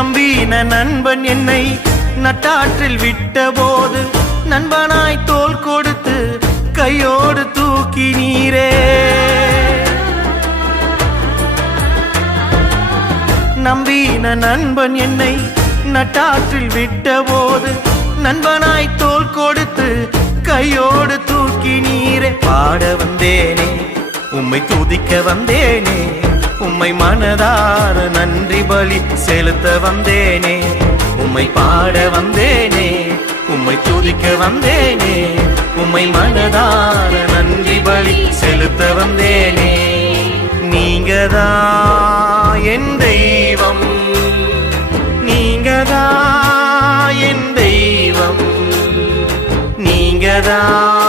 நம்பின நண்பன் என்னை நட்டாற்றில் விட்ட போது நண்பனாய் தோள் கொடுத்து கையோடு தூக்கி நீரே. நம்பின நண்பன் என்னை நட்டாற்றில் விட்ட போது நண்பனாய் தோள் கொடுத்து கையோடு தூக்கி நீரே. பாட வந்தேனே உம்மை துதிக்க வந்தேனே, உம்மை மனதார நன்றி பலி செலுத்த வந்தேனே. உம்மை பாட வந்தேனே உம்மை துதிக்க வந்தேனே, உம்மை மனதார நன்றி பலி செலுத்த வந்தேனே. நீங்கதான் என் தெய்வம், நீங்கதான் என் தெய்வம், நீங்கதான்